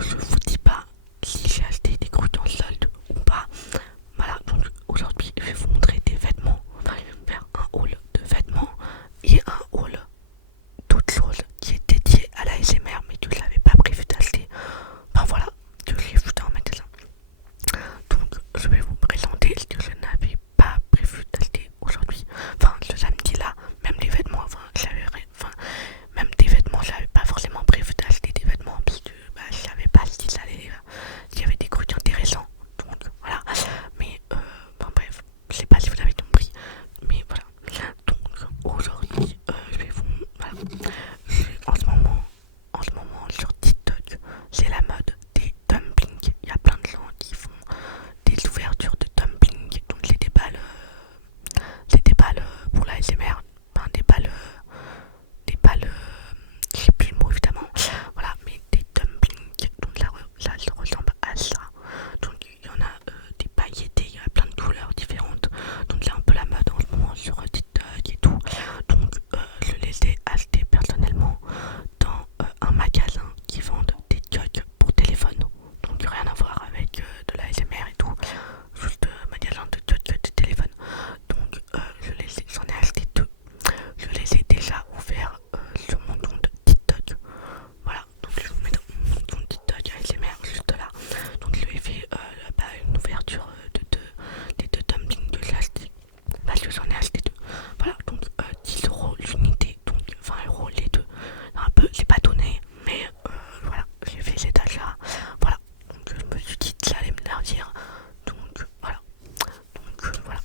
je vous dis pas si j'ai acheté des croûtons en solde ou pas. Voilà, donc aujourd'hui je vais vous montrer des vêtements. Enfin, je vais faire un haul de vêtements et un haul d'autres choses qui est dédié à la SMR mais que je n'avais pas prévu d'acheter. Enfin voilà, que j'ai vu dans ma magasin. Donc je vais vous présenter ce que je n'avais pas prévu d'acheter aujourd'hui. Enfin ce samedi là, même les vêtements, même des vêtements, j'avais pas forcément prévu d'acheter des vêtements parce que je savais pas s'il y avait des trucs intéressants. Donc voilà. Mais enfin bref, je sais pas si vous avez compris. Mais voilà. Donc aujourd'hui, je vais vous. Voilà. En ce moment sur TikTok, c'est la mode des dumplings. Il y a plein de gens qui font des ouvertures de dumplings. Donc c'est des balles pour la SMR. Enfin des balles, je sais plus le mot évidemment. Voilà, mais des dumplings. Donc là ça ressemble à ça. Donc il y en a des pailletés, il y a plein de couleurs différentes. Donc c'est un peu la mode en ce moment sur TikTok et tout. Donc je les ai achetés personnellement dans un magasin qui vend des coques pour téléphone. Donc rien à voir avec de la SMR et tout. Juste magasin de coques de téléphone. Donc j'en ai acheté deux. Je les ai déjà ouverts sur mon compte TikTok. Voilà, donc je vous mets dans mon compte TikTok ASMR juste là. Donc je lui ai fait une ouverture des deux dumplings que j'ai acheté. Parce que j'en ai acheté deux. Voilà, donc 10 € l'unité, donc 20 € les deux. Un peu, c'est pas donné, mais voilà, j'ai fait cet achat. Voilà, donc je me suis dit que ça allait me servir. Donc voilà, voilà.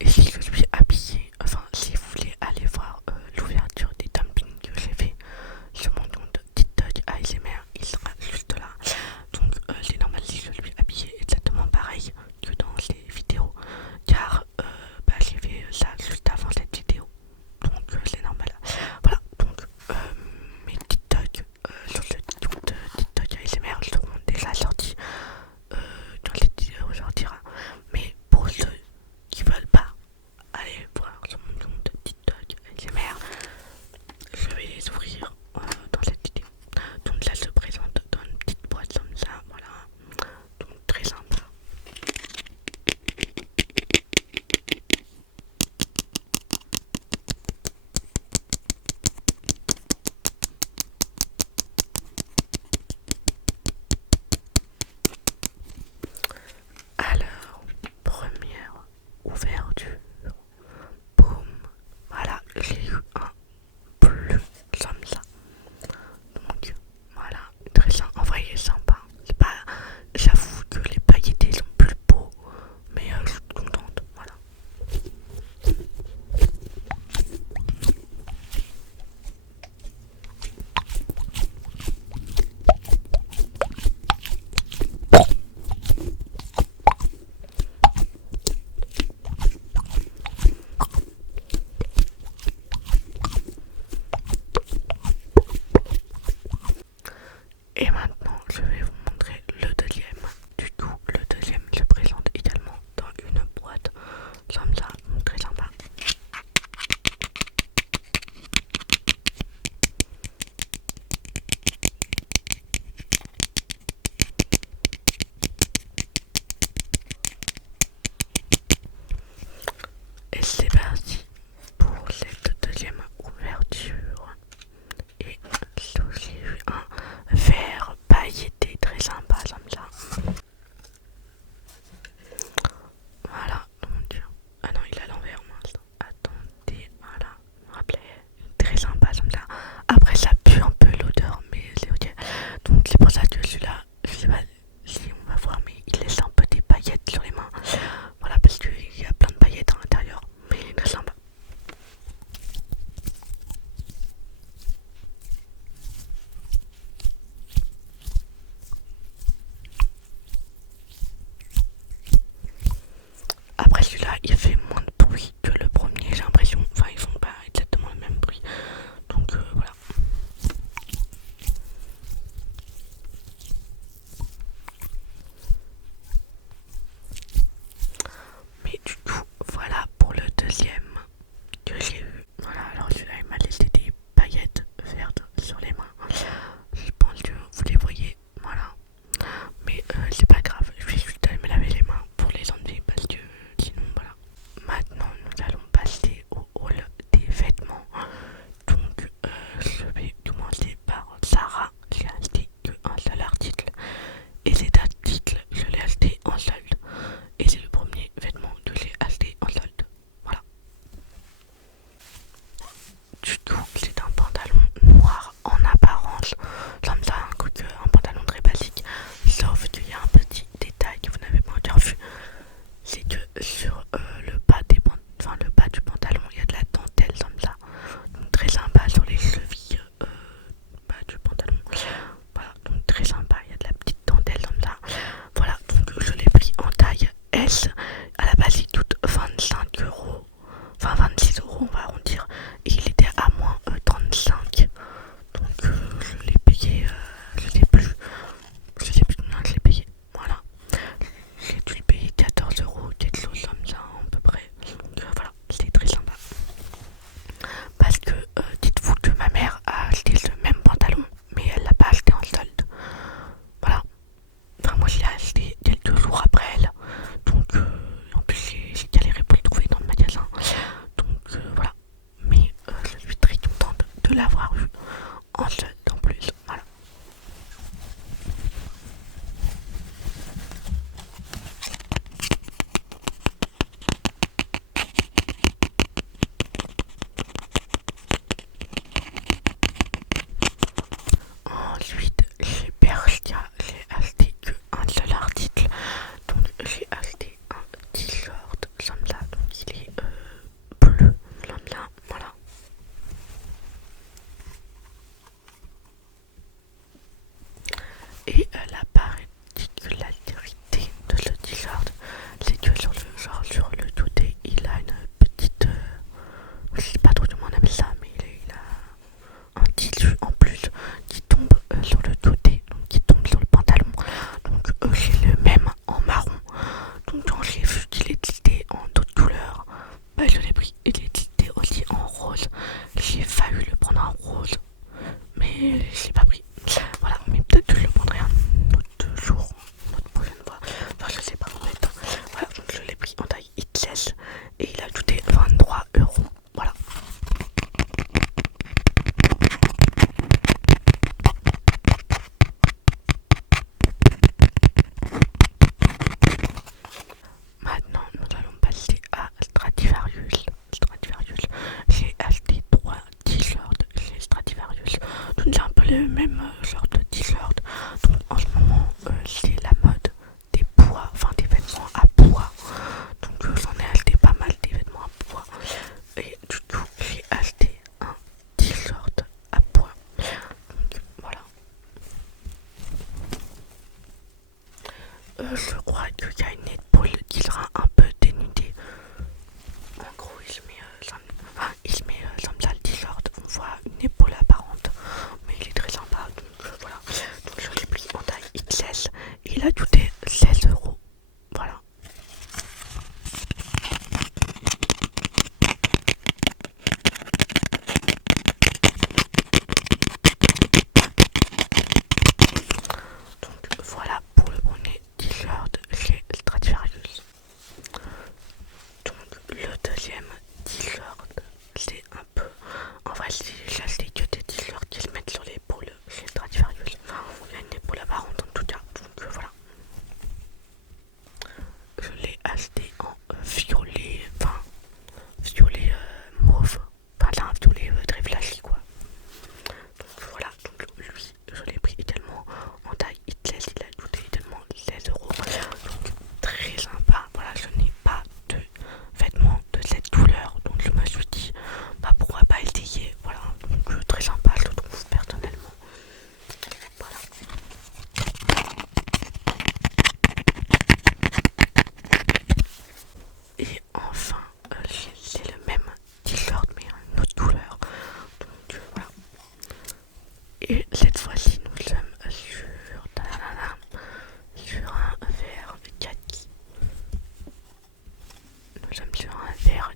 Et si je suis habillée, enfin si vous voulez aller voir l'ouverture des dumplings que j'ai fait sur mon compte TikTok ASMR, il sera juste là. Donc c'est normal si je suis habillée exactement pareil que dans les vidéos, car j'ai fait ça juste avant cette vidéo. Donc c'est normal. Voilà, donc mes TikTok sur le compte TikTok ASMR seront déjà sortis dans cette vidéo sortira. Mais pour ceux qui veulent pas aller voir sur mon compte TikTok ASMR, je vais les ouvrir dans cette vidéo. Donc ça se présente dans une petite boîte comme ça, voilà. Donc très sympa. Alors, première ouverture. Boum. Voilà, j'ai eu un bleu comme ça. Donc voilà, très sympa. En vrai, il est sympa. C'est pas. J'avoue que les pailletés sont plus beaux, mais je suis contente. Voilà. Et maintenant, je vais vous montrer le deuxième. Du coup, le deuxième se présente également dans une boîte comme ça, très sympa. Et c'est parti pour cette deuxième ouverture. Et j'ai aussi eu un vert pailleté très sympa comme ça. Voilà, donc. Ah non, et il a ajouté 23 €. Voilà. Maintenant, nous allons passer à Stradivarius. Stradivarius, j'ai acheté 3 t-shirts chez Stradivarius. Donc c'est un peu le même genre de t-shirt. Donc en ce moment, c'est la mode des poids, enfin des vêtements à poids. Donc j'en ai acheté pas mal des vêtements à poids. Et du coup, j'ai acheté un t-shirt à poids. Donc voilà. Je crois qu'il y a une épaule qui sera un peu dénudée. En gros, il se met comme ça le t-shirt. On voit une épaule apparente, mais il est très sympa. Donc voilà. Donc je l'ai pris en taille XS et il a coûté 16 €. Voilà. Donc voilà pour le premier t-shirt chez Stradivarius. Donc le deuxième t-shirt, c'est un peu... En vrai, j'ai acheté que des t-shirts qui se mettent sur l'épaule chez Stradivarius. Il y a une épaule apparente en tout cas. Donc voilà. Je l'ai acheté en violet, enfin violet mauve. Enfin là, un violet très flashy quoi. Donc voilà, donc lui, je l'ai pris également en taille XS, il a coûté également 16 €. Donc très sympa, voilà, je n'ai pas de vêtements de cette couleur, donc je me suis dit, bah pourquoi pas essayer, voilà, donc très sympa, je le trouve personnellement. Voilà. Et enfin, c'est le même t-shirt mais une autre couleur, donc voilà. Et cette fois-ci, nous sommes sur un verre kaki. Nous sommes sur un verre